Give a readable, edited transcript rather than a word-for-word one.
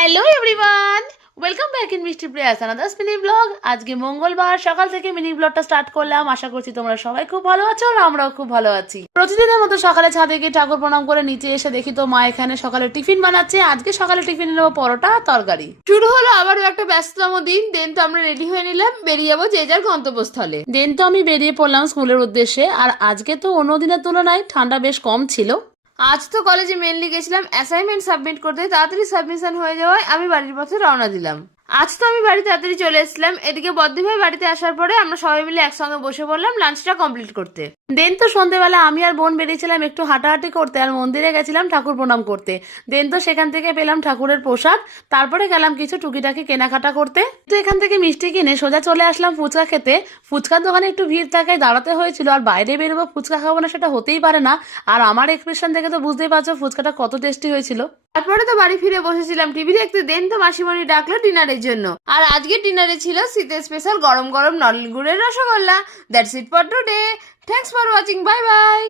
Hello everyone, welcome back in মিষ্টি প্রেয়াস আনাদার্স mini blog. আজকে মঙ্গলবার সকাল থেকে মিনি ব্লগটা স্টার্ট করলাম। আশা করছি তোমরা সবাই খুব ভালো আছো আর আমরাও খুব ভালো আছি। প্রতিদিনের মতো সকালে ছাদে গিয়ে ঠাকুর প্রণাম করে নিচে এসে দেখি তো মা এখানে সকালে টিফিন বানাচ্ছে। আজকে সকালে টিফিনে নেবো পরোটা আর তরকারি। শুরু হলো আবারও একটা ব্যস্ততম দিন। দেন তো আমরা রেডি হয়ে নিলাম, বেরিয়ে যাবো যে যার গন্তব্যস্থলে। দেন তো আমি বেরিয়ে পড়লাম স্কুলের উদ্দেশ্যে। আর আজকে তো অন্য দিনের তুলনায় ঠান্ডা বেশ কম ছিল। আজ তো কলেজে মেনলি গেছিলাম অ্যাসাইনমেন্ট সাবমিট করতে, তাড়াতাড়ি সাবমিশন হয়ে যাওয়ায় আমি বাড়ির পথে রওনা দিলাম। আজ তো আমি বাড়ি তাড়াতাড়ি চলে এসেছিলাম। এদিকে বদ্দি ভাই বাড়িতে আসার পরে আমরা সবাই মিলে একসঙ্গে বসে পড়লাম লাঞ্চটা কমপ্লিট করতে। দেন তো সন্ধ্যেবেলা আমি আর বোন বেরিয়েছিলাম একটু হাঁটাহাঁটি করতে আর মন্দিরে গেছিলাম ঠাকুর প্রণাম করতে। দেন তো সেখান থেকে পেলাম ঠাকুরের প্রসাদ। তারপরে গেলাম কিছু টুকিটাকি কেনাকাটা করতে। তো এখান থেকে মিষ্টি কিনে সোজা চলে আসলাম ফুচকা খেতে। ফুচকার দোকানে একটু ভিড় থাকায় দাঁড়াতে হয়েছিল। আর বাইরে বেরোবো ফুচকা খাবো না সেটা হতেই পারে না। আর আমার এক্সপ্রেশন দেখে তো বুঝতেই পারছো ফুচকাটা কত টেস্টি হয়েছিল। তারপরে তো বাড়ি ফিরে বসেছিলাম টিভি দেখতে। দেন তো মাসিমণি ডাকলো ডিনারের জন্য। আর আজকে ডিনারে ছিল শীতের স্পেশাল গরম গরম নলেন গুড়ের rasgulla. That's it for today. Thanks for watching. Bye bye.